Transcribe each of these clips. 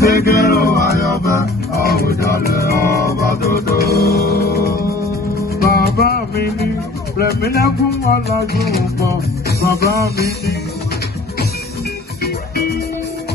Síkírù Ayọ̀fẹ́, Awujale ọba dodo. Bàbá mi ni Rẹ̀mílẹ́kún ọlọ́dún pọ̀, bàbá mi ni.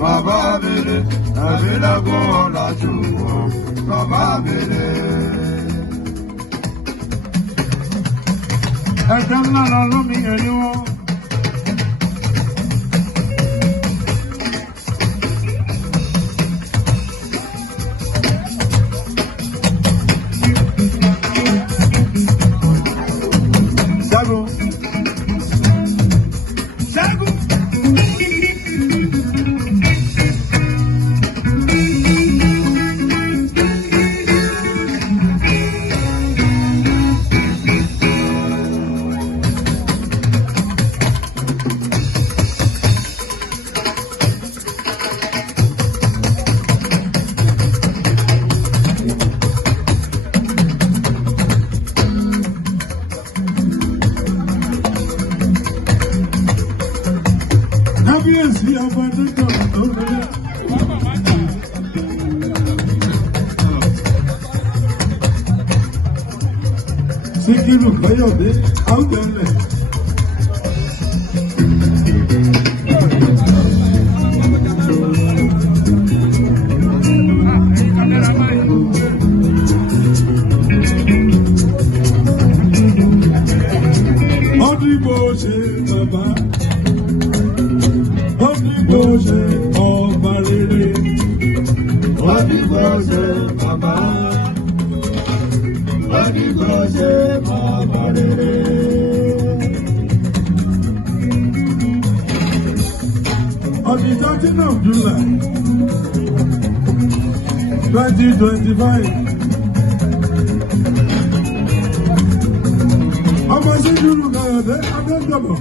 Bàbá mi ni Rẹ̀mílẹ́kún ọlọ́dún pọ̀, bàbá mi ni. Ẹ̀jẹ̀ ńlá lọ lómi ẹni wọn. Ṣẹ́gun. Ṣẹ́gun. Kábíyèsí ọba nígbà tó lé. Síkírù Báyọ̀dé Awujale. Ọdún bó ṣe bàbá. Bó ṣe ọba rere, Wọ́n ní bó ṣe bàbá. Wọ́n ní bó ṣe bàbá rere. on the 13th of July, 2025. Ọmọ sí Jújù Káyọ̀dé Adéjọbọ̀,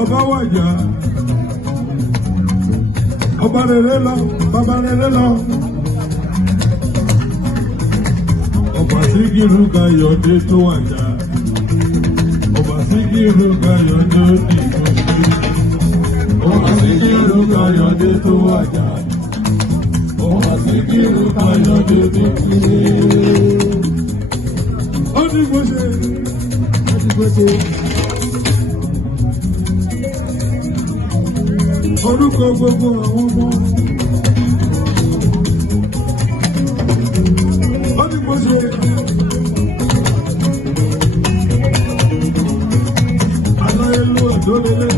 ọba wàjà, ọba rere lọ, bàbá rere lọ. Ọba Síkírù Káyọ̀dé tó wàjà, ọba Síkírù Káyọ̀dé dìbò. Ọba Síkírù Káyọ̀dé tó wàjà, ọba Síkírù Káyọ̀dé dìbò. Ó ní bó ṣe, ó ní bó ṣe. Orúkọ gbogbo àwọn ọmọ. Ó ní bó ṣe. Aláyélú àdólélé.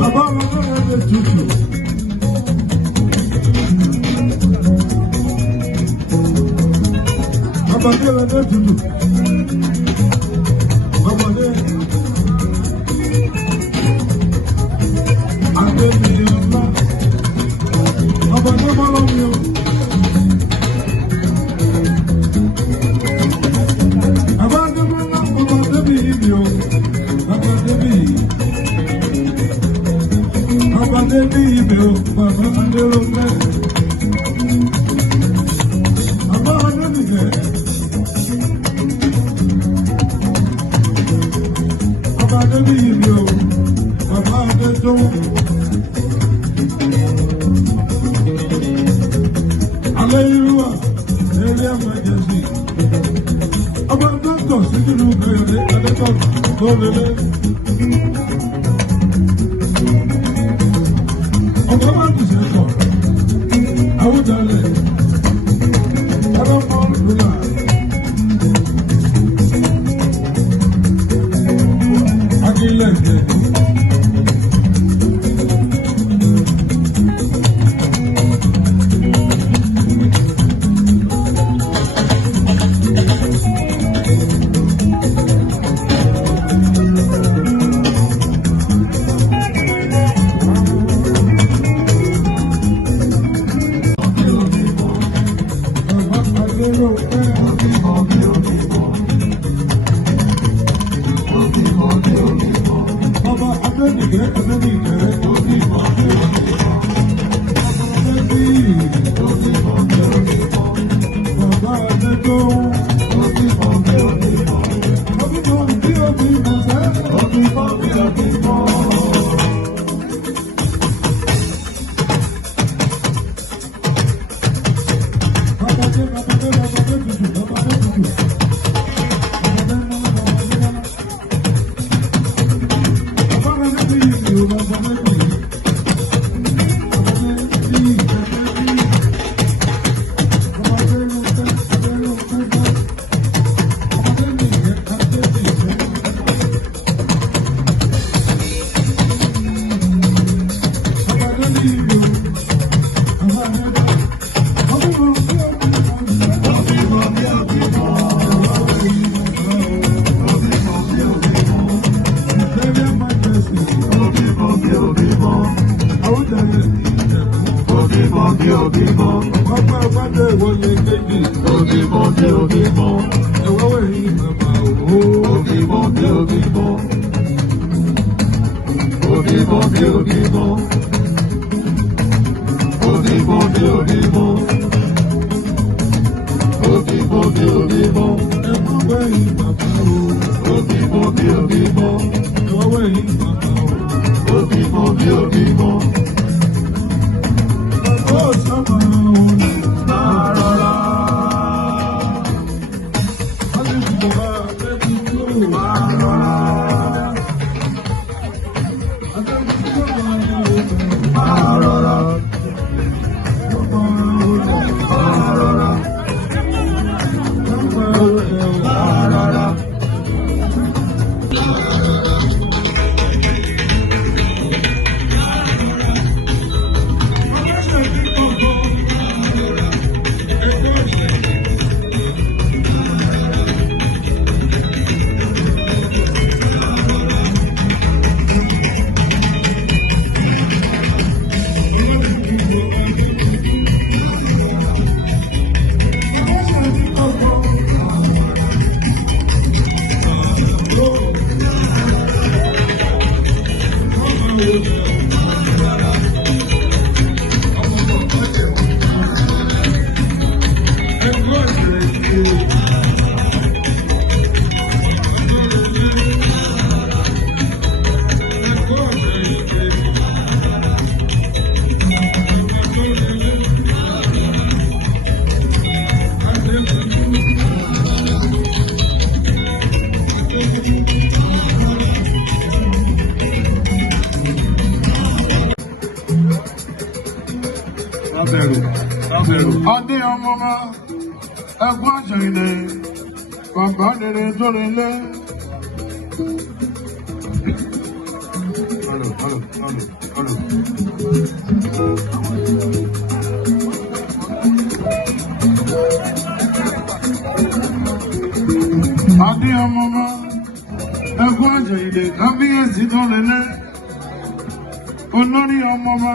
Bàbá wọn náà lè tutù. Ọmọdé lọ dé tutù. Ọmọdé. Adébíyí ńlá. Ọmọdé bọ́lá mi o. Bàbá Adébíyí ńlá, ọmọdé bíyí mi o. Ọmọdé bíyí. Ọmọdé bíyí mi o. Bàbá Adé ló fẹ́. Bàbá Adé nìyẹn. Bàbá Adé bíyí mi o. Bàbá Adé tó. Hallelujah, eré emergency. Ọba dọ́kítọ̀ Síkírù Káyọ̀dé Adéjọbọ̀ tó lélẹ̀. Ọba bá ti ṣe sọ, Awujale, ọlọ́pàá òdùnà. Akílẹ̀kẹ̀. Ọba Adénìkẹ́ Adénìkẹ́ tó ní ìmọ̀lẹ́. Bàbá Adé tó ní ìmọ̀lẹ́. Ọdún tó ń bí òbí mọ̀ sẹ́yìn. Adé ọmọ ma ẹ̀gbọ́n àṣẹyìnlẹ bàbá rere tó relé. Adé ọmọ ma ẹ̀gbọ́n àṣẹyìnlẹ kábíyèsí tó relé. Olórí ọmọ ma.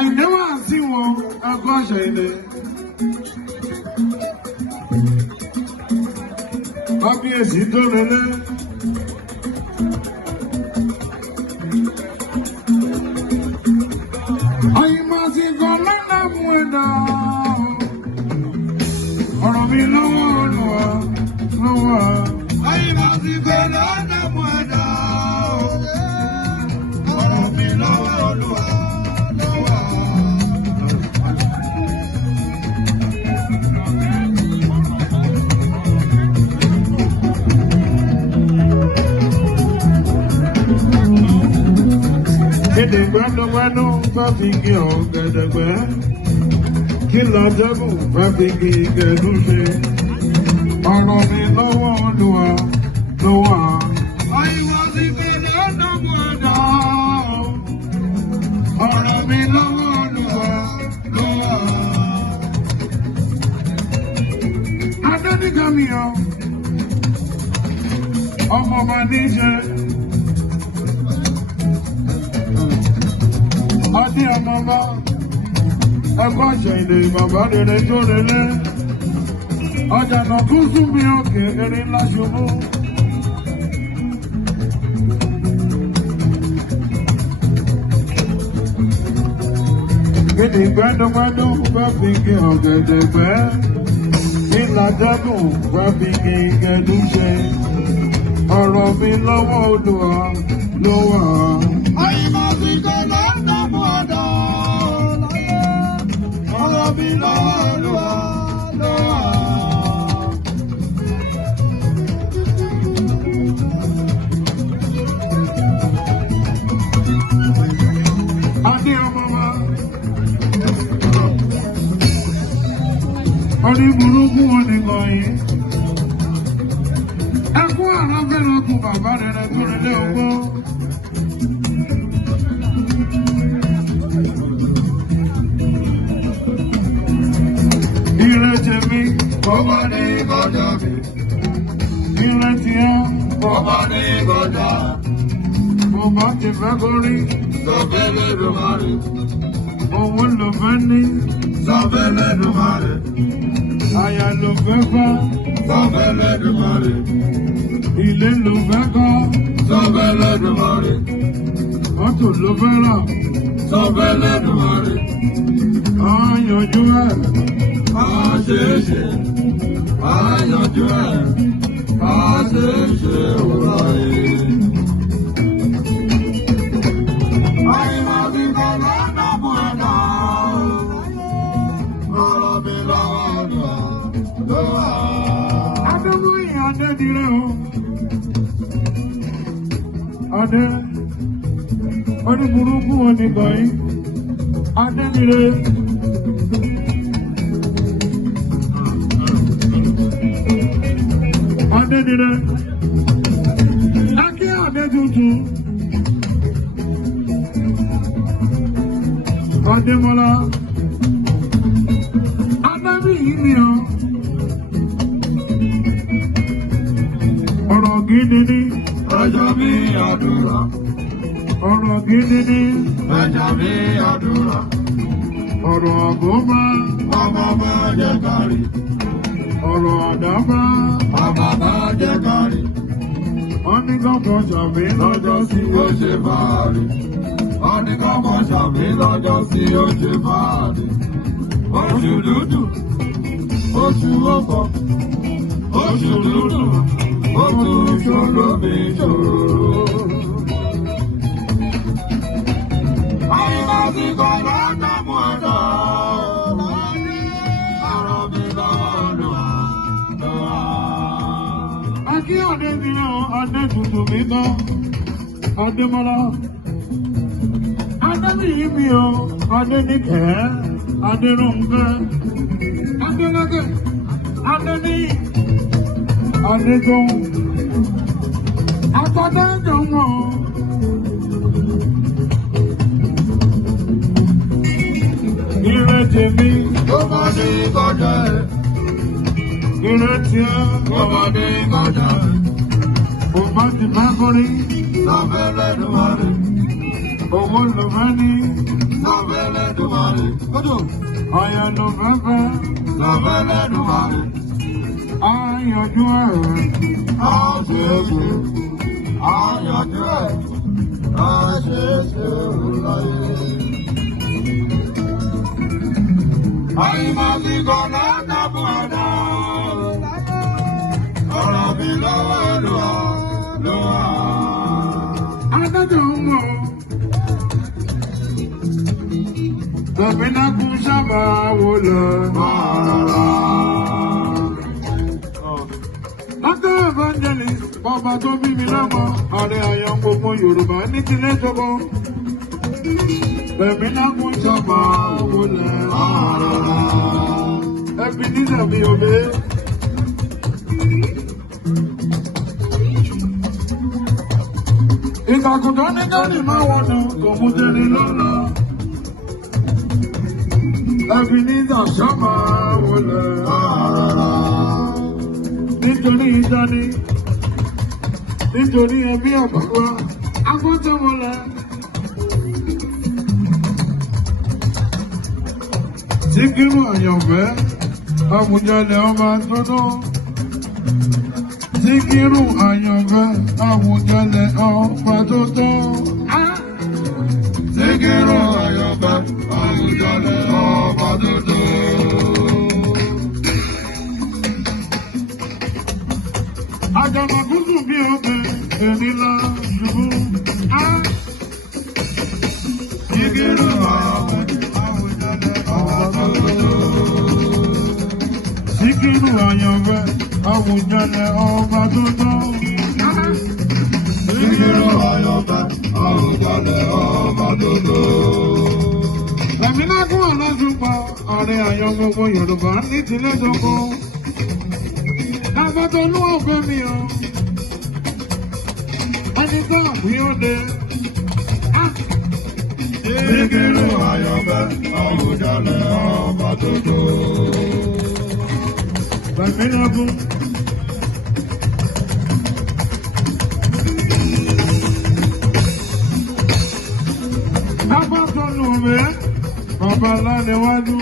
I never see one Awujale. Kábíyèsí tó relé. Àyìnbáṣe kan lọ́nà mú ẹ̀dá. Ọ̀rọ̀ mi lọ́wọ́ Olúwa lọ́wọ́. Àyìnbáṣe kan lọ́nà mú ẹ̀dá. Ọ̀rọ̀ mi lọ́wọ́ Olúwa. Kéde gbẹ́nugbẹ́nu fẹ́ fi gé ọ̀gẹ̀dẹ̀gbẹ́. Kí lọ́jọ́gùn fẹ́ fi gé ìgẹ̀dú ṣe. Ọ̀rọ̀ mi lọ́wọ́ Olúwa ló wà. Àyíwá sí kéde ọ̀dọ́gbọ̀ ọ̀dọ́. Ọ̀rọ̀ mi lọ́wọ́ Olúwa ló wà. Adéníkà mi yọ. Ọmọ ọba ní í ṣe. Adé ọmọ bá ẹ̀kọ́ àṣẹyìnlẹ bàbá rere tó relé. Ọjà kan kún sún mi òkè eré ńlá ṣubú. Kéde gbẹ́dúgbẹ́dú fẹ́ fi gé ọ̀gẹ̀dẹ̀gbẹ́. Ìlàjẹ́dùn fẹ́ fi gé ìgẹ̀dú ṣe. ọ̀rọ̀ mi lọ́wọ́ Olúwa ló wà. Àyìnbáṣikọ̀ ló ń dààmú ọ̀dọ́ láyé. Ọ̀rọ̀ mi lọ́wọ́ Olúwa ló wà. Adé ọmọ wa. Ọdún burúkú wọn nìkan yìí. Ẹkún àrán fẹ́ràn kú bàbá rẹ̀ rẹ̀ tó rẹ̀ lé ọgbọ́n. Ìrètí mi, Bọ́bá ní kọjá mi. ìrètí ẹ, Bọ́bá ní kọjá. mo bá ti fẹ́ kórí. Sọ́fẹ́lẹ́ ló máa rí. Owó ló fẹ́ ní, Sọ́fẹ́lẹ́ ló máa rí. àyà ló fẹ́ fẹ́, Sọ́fẹ́lẹ́ ló máa rí. ilé ló fẹ́ kọ́, Sọ́fẹ́lẹ́ ló máa rí. mọ́tò ló fẹ́ rà. Sọ́fẹ́lẹ́ ló máa rí. Àyànjú ẹ̀, Máa ṣe é ṣe. Máa yanjú ẹ̀. Máa ṣe é ṣe òwúrọ̀ yìí. Àyìnbáṣikọ̀ ló ń dààmú ẹ̀dá. Ọ̀rọ̀ mi lọ́wọ́ Olúwa ló wà. Adébú ìyá Adé dirẹ̀ o. Adé, ọdún burúkú wọn nìkan yìí. Adé dirẹ̀. Adé dirẹ̀. Akí Adé tuntun. Adémọ́lá. Adébí yìí ni o. Ọ̀rọ̀ gidi ni. Ọjọ́ mi àdúrà. Ọ̀rọ̀ gidi ni. Ọjọ́ mi àdúrà. Ọ̀rọ̀ àgọ́mà. Ọmọ bá jẹ́ kárí. Ọ̀rọ̀ àdábá. Ọmọ bá jẹ́ kárí. Wọ́n ní kọ́kọ́ ṣàmì lọ́jọ́ sí Ó ṣe fàárì. Wọ́n ní kọ́kọ́ ṣàmì lọ́jọ́ sí ó ṣe fàárì. Oṣù dúdú. Oṣù ọkọ̀. Oṣù dúdú. Oṣù ìṣòro mi ṣòro. Àyìnbáṣikọ̀ ló ń dààmú ẹ̀dá. Ọ̀rọ̀ mi lọ́wọ́ Olúwa ló wà. Akí Adé dirẹ̀ o. Adé tuntun mi tán. Adémọ́lá. Adébí yìí mi o. Adé ní kẹ̀ẹ́. Adé Rónkẹ́. Adé lẹ́kẹ̀. Adé ní. Adé tó. Àpàdé jọ mọ̀. Ìrètí mi. Bọ́bá ní kọjá ẹ̀. Ìrètí ẹ. Bọ́bá ní kọjá ẹ̀. Mo bá ti fẹ́ kórí. Sọ́fẹ́lẹ́ ló máa rí. Owó ló fẹ́ ní. Sọ́fẹ́lẹ́ ló máa rí. Àyà ló fẹ́ fẹ́. Sọ́fẹ́lẹ́ ló máa rí. Àyànjú ẹ̀. Á ṣe é ṣe. Á yanjú ẹ̀. Á ṣe é ṣe òwúrọ̀ yìí. Àyìnbáṣikọ̀ ló ń dààmú ẹ̀dá. Ọ̀rọ̀ mi lọ́wọ́ Olúwa ló wà. Adájọ́ ń mọ̀. Gómìnà kú sábà wò lọ. Látọ̀ evangelist, bàbá tó bí mi lọ́mọ, ààrẹ àyàn gbogbo Yorùbá ní tilé tóbó. Gómìnà kú sábà wò lọ. Ebenezer Obey. Ìtàkùtọ̀ ní Gánì máa wọ̀nà, kò mú jẹni lọ́nà. Ebenezer sábà wò lọ. Nítorí ìjáni, nítorí ẹbí àbúrò, agbọ́tẹ̀wọlẹ̀. Síkírù àyànfẹ́, Awujale ọba tótó. Síkírù àyànfẹ́, Awujale ọba tótó. Síkírù àyànfẹ́, Awujale ọba tótó. Àjànàkú sùn bí ọbẹ̀. Enila Juju. Sikiru Ayọ̀bẹ, Awujale ọba tó dodo. Sikiru Ayọ̀bẹ, Awujale ọba tó dodo. Sikiru Ayọ̀bẹ, Awujale ọba tó dodo. Ẹ̀mí náà kún ọ̀nà ṣùpọ̀ ọ̀rẹ́ àyọ̀ gbogbo Yorùbá ní tilé gbogbo. Bàbá Tolu Obey mi o. Ẹni tó àbí ó dé. Sikiru Ayọ̀bẹ, Awujale ọba tó dodo. Ẹ̀mí náà kún. Bàbá Tolu Obey. Bàbá Ládéwájú.